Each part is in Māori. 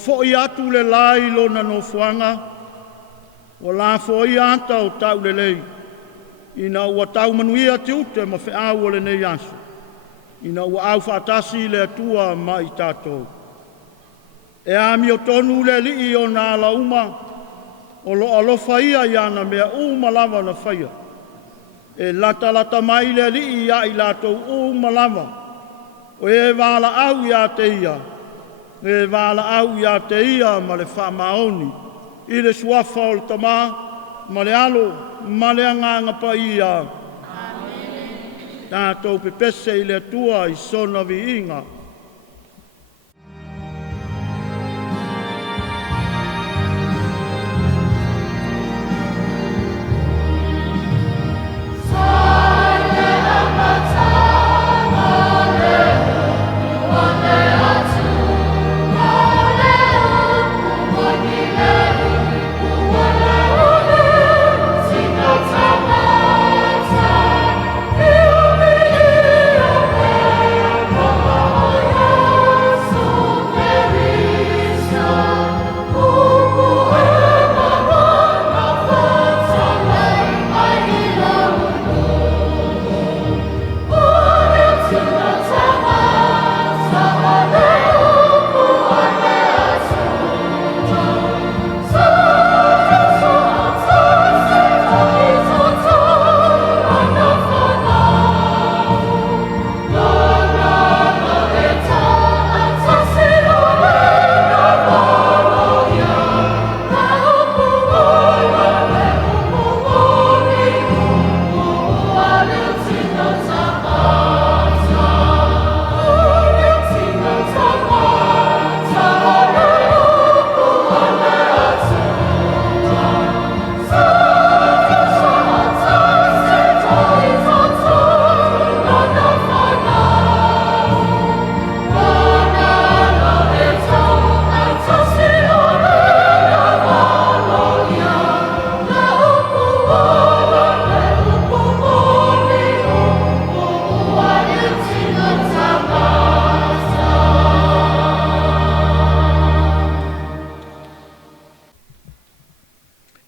fo'i atu le lai lona no fuanga, ua la fo'i ata o tau le lei, ina ua tau manuia te ute ma fe au o le nei asu, ina ua au whaatasi le atua ma i tātou. E ami o tonu le li o nā lauma, o lo alofa ia iana mea lava na whaia. E lata mai le li ia i lātou lava, o e wala au ia te ia, e wala au ia te ia ma le whamaoni, i le suafa o le tamā, ma le alo, ma le anganga pa ia. Tātou pepese i le atua i sona vi inga.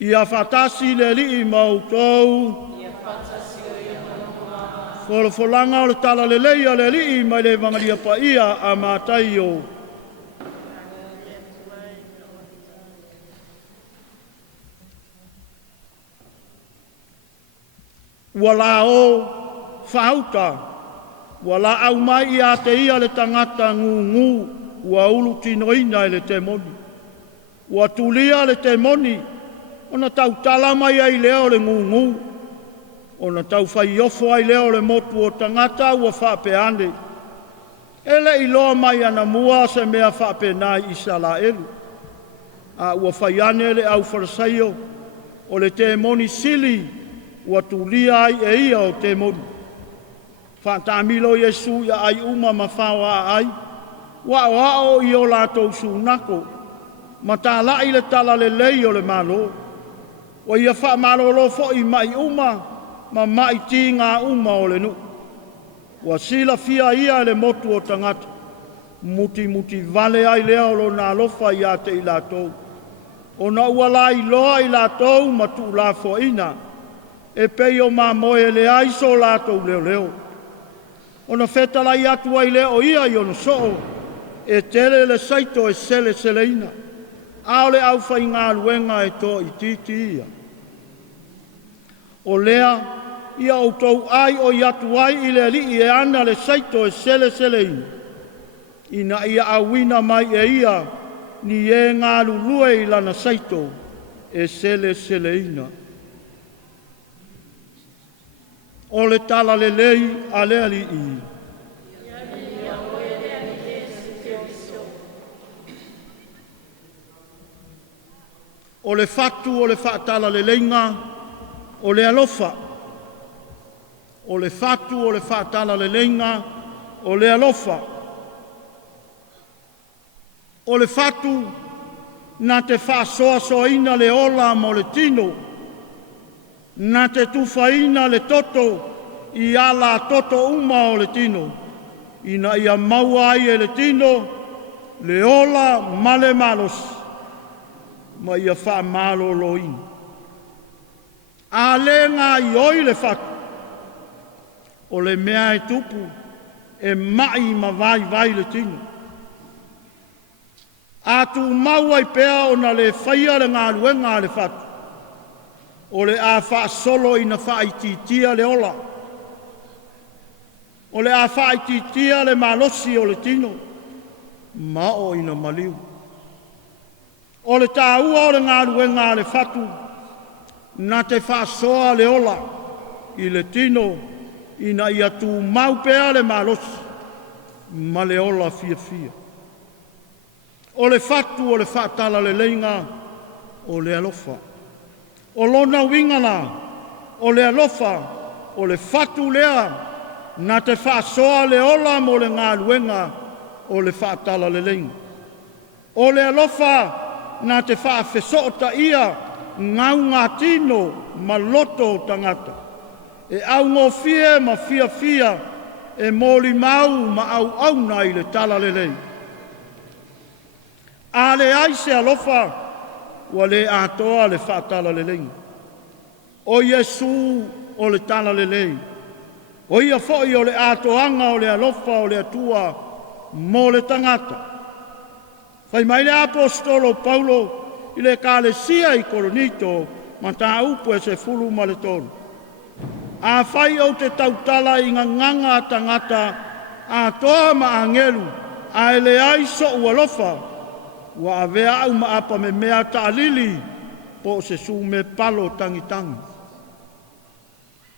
Ia whatasi le li mautou. Wholofolanga o le tala le leia le li mai le vangaria pa ia a mātai o. Wala o whauta. Wala au mai ia te ia le tangata ngu ua ulu tinoina le te moni. Ua tulia le te moni. Ona tau tala mai ai leo le ngungu. Ona tau whai ofo ai leo le motu o tangata ua whapeane. Ele i loa mai ana mua se mea whapenai i sala elu. A ua whai ane le au wharasaio o le te moni sili ua tulia ai e ia o te moni. Whatamilo Yesu ia ai uma ma whawa ai. Wao i o lātou sunako. Ma tā lai le tala le lei o le malo. O ia wha marolo fo i mai uma, ma mai ti ngā uma o le nu. Wa sila fia ia le motu o tangata. Muti vale ai leo lo nā lofa ia te i lātou. O na ua lai loa i lātou ma tu la fo ina. E peo ma moe le aiso lātou leo. O na whetala i atu ai leo ia i ono soo. E tele le saito e sele ina. Aole au whai ngā luenga e tō i titi ia. O lea, ia o tau ai o iatu ai i le li e ana le saito e sele ina. Ina ia awina mai e ia ni e ngā lulue i lana saito e sele ina. O le tala le lei a lea li i. O le fatu o le whaatala le leinga, o le alofa. O le fatu o le whaatala le leinga, o le alofa. O le fatu na te whaasoasoina le ola mo le tino, na te tufaina le toto i ala toto uma o le tino, ina ia maua ai e le tino, le ola ma le malosi, ma ia wha malo loin. A le ngā i oi le whatu, o le mea e tupu, e mai ma vai le tino. A tu mau ai pea o na le whaia le ngā luenga le whatu, o le a wha solo ina wha i titia le ola, o le a wha i titia le malosi o le tino, ma o ina maliu. O le tāua o le ngā luenga le whatu, na te wha soa le ola, i le tino, ina ia tu mau pea le malosi, ma le ola fia fia. O le whatu o le whaatala le leinga, o le alofa. O lona wingana, o le alofa, o le whatu lea, na te whaasoa le ola mo le ngā luenga, o le whaatala le leinga. O le alofa, na te whaafesota ia, ngau ngā tino, ma loto tangata. E au ngō fia ma fia fia, e mōli mau ma au au nai le tala le leinga. A le aise alofa, wa le atoa le whaatala le leinga. O Yesu o le tala le leinga. O ia foi o le atoanga o le alofa o le atua mo le tangata. Fai mai le apostolo Paulo i le kalesia i Koronito ma tā upu e se fulu ma le tonu. A fai o te tautala i nganga tangata a toa ma angelu a ele aiso ualofa wa avea au ma apa me mea ta'alili po se su me palo tangitangi.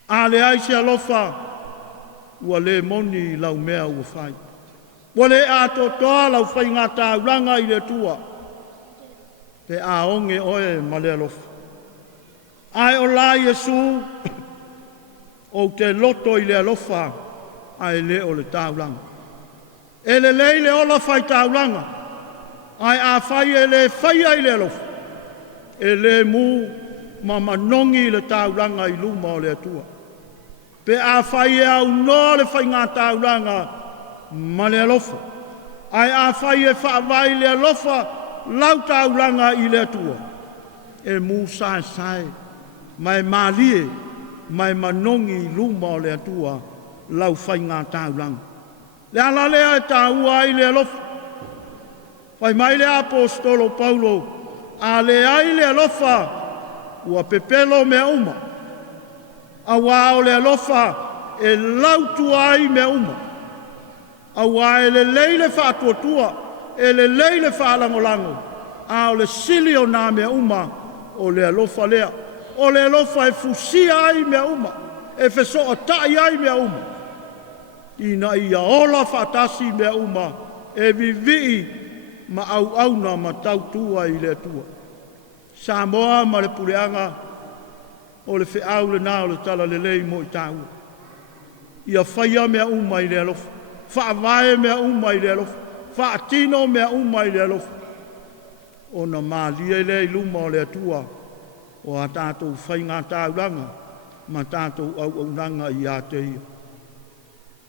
A le aise alofa wa le moni lau mea ua fai. Wa le ato toa lau fai ngā tāuranga i le tua. Pe a onge oe ma le alofa. Ai o la Yesu o te loto i le alofa ai le o le tāuranga. E le leile ola fai tāuranga. Ai a fai e le fai ai le alofa. E le mu ma manongi le tāuranga i luma o le atua. Pe a fai e au no le fai ngā tāuranga ma le alofa. Ai a fai e whaavai le alofa lau tāuranga i le atua. E mu sae mai malie, mai manongi i luma o le atua lau fai ngā tāuranga. Le ala lea e tāua i le alofa. Fai mai le apostolo Paulo, a le ai le alofa, ua pepelo mea uma. A wā o le alofa, e lautu ai mea uma. A wā e le leile whaatuatua, e le leile whaalangolango. A o le sili o nā mea uma, o le alofa lea. O le alofa e fusia ai mea uma, e feso o tai ai mea uma. Ina ia ola whaatasi mea uma, e vivii, ma au auna ma tau tua i le atua. Samoa ma le pureanga o le whiau le nā o le tala le lei mo i tāua. Ia whaia mea uma i le alofa. Whaavae mea uma i le alofa. Whaatino mea uma i le alofa. O na mālia i le i luma o le atua o a tātou whainga tāuranga ma tātou au aunanga i a te ia.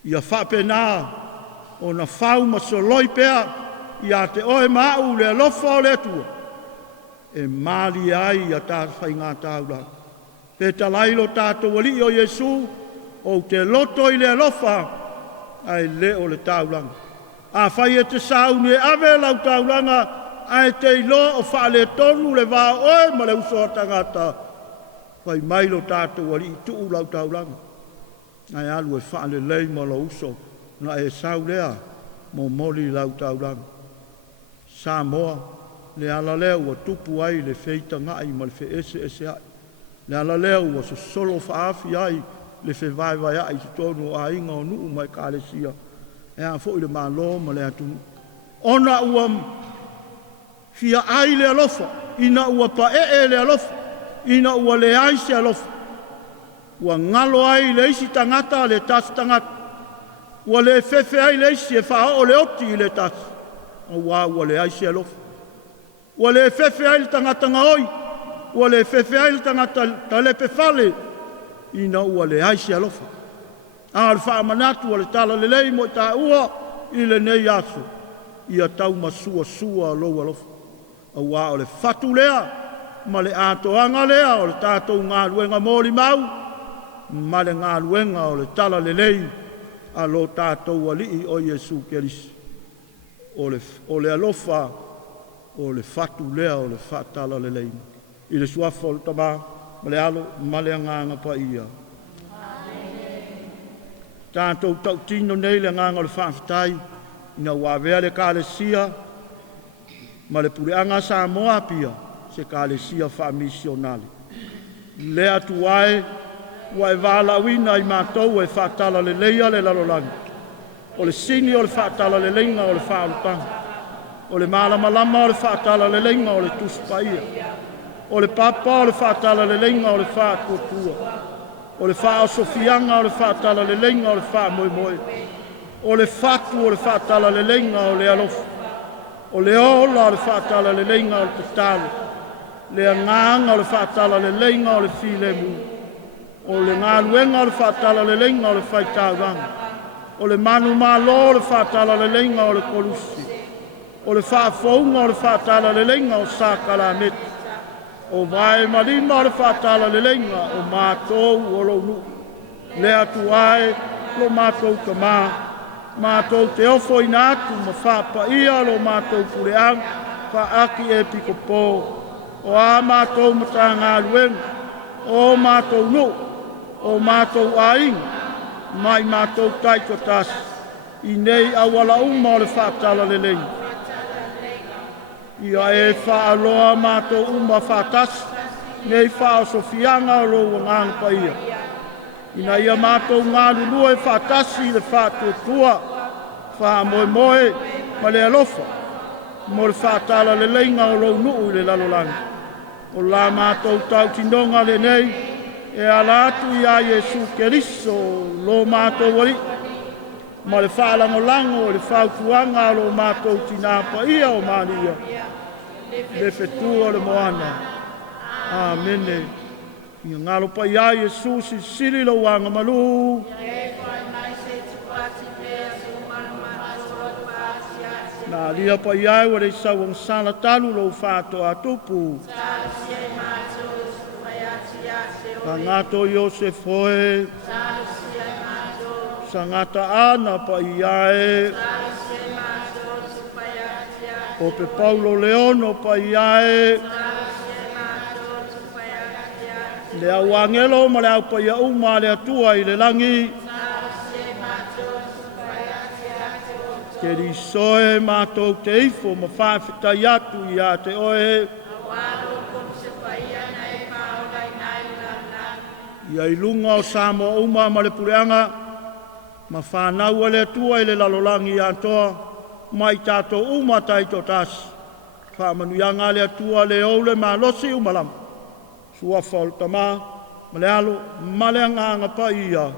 Ia whapena o na whau ma soloi pea ia te oe mau le alofa o le atua. E mali ai a tā whainga tāuranga. Pe talailo tātou wali o Yesu o te loto i le alofa ai le o le tāuranga. A whai e te sauni e ave lau tāuranga ai te ilo o wha le tonu le wā oe ma le usoa tangata. Whai mailo tātou wali i tuu lau tāuranga. Ai alu e wha le lei ma lo uso na e saulea mo moli lau tāuranga. Samoa, le ala leo wa tupu ai le feita ngai ma le fe ese ai. Le ala leo wa so solo whaafi ai le fe vai ai se tonu a inga o nuu mai ka le sia. E a fo i le malo ma le atu. Ona ua fia ai le alofa, ina ua pa le alofa, ina ua le ai se alofa. Ua ngalo ai le isi tangata le tas tangata. Ua le fefe ai le isi e wha o le oti i le tas. Ua le ai se alofa. Ua le fefe ai le tangata ngaoi. Ua le fefe ai le tangata talepe fale. Ina ua le ai se alofa. A le wha manatu ua le tala le lei mo ta ua i le nei aso. ia tau masua lou alofa. Aua o le fatu lea, ma le atoanga lea o le tātou ngā luenga mōli mau, ma le ngā luenga o le tala lelei a lo tātou alii o Iesu Kerisi. O le alofa, o le fatu lea o le fatala lelei. I le suafa o le tamā, ma le alo, ma le anganga pa ia. Tātou tau tino nei le anganga o le whaafitai, ina wawea le kālesia, ma le pureanga Samoa pia, se kālesia whaamisionale. Le atu wae, wae wala wina i mātou e whaatala le leia le lalolangi. O le sini o le whaatala le lenga o le whaalutanga. O le malamalama o le whaatala le lenga o le tuspaia. O le papa o le whaatala le lenga o le whaatuatua. O le whaasofianga o le whaatala le lenga o le whaamoemoe. O le fatu o le whaatala le lenga o le alofu. O le ola o le whaatala le lenga o le tatalo. Le anganga o le whaatala le lenga o le filemu. O le ngaluenga o le whaatala le lenga o le whaitauranga. O le manu malo o le whaatala le lenga o le kolusi. O le whaafounga o le whaatala le lenga o sakalameti. O vai malima o le whaatala le lenga o mātou o lo nu. Le atu ai lo mātou tamā. Mātou te ofo ina atu ma whapa ia lo mātou kureang whaaki e piko pō. O a mātou mata ngā luenga. O mātou nu. O mātou aing. Mai mātou taiko tas. I nei awala uma o le whaatala le lenga. Ia e whaaloa mātou uma whaatas, nei whaasofianga o lo ngāng paia. Ina ia mātou ngā lulua e whaatasi le whaatuatua, whaamoemoe, ma le alofa, mo le whaatala le leinga o lo nuu le lalolangi. O la mātou tau tinonga le nei, e ala atu ia Iesu Keriso lo mātou wari, ma le whaalangolango le whautuanga lo mātou tinapa ia o mania. Le fetua le moana. Amene. Ia ngalo pa ia Iesu si sili lo wanga malu. Na lia pa ia wa le sawang sala talu lo fato atupu. Sangato Yosef hoe. Sangata ana pa ia e. O pe Paulo Leono pa iae. Le au angelo ma le au pa ia uma le atua i le langi. Ke li soe mātou te ifo ma whawhitai atu i a te oe. Ia i lunga o Samoa uma ma le pureanga. Ma whanau le atua i le lalolangi i antoa. Mai tātou uma taito tas. Whamanuianga le atua le oule ma losi umalam. Sua whaul tamā, ma le alo, ma le anganga pa ia.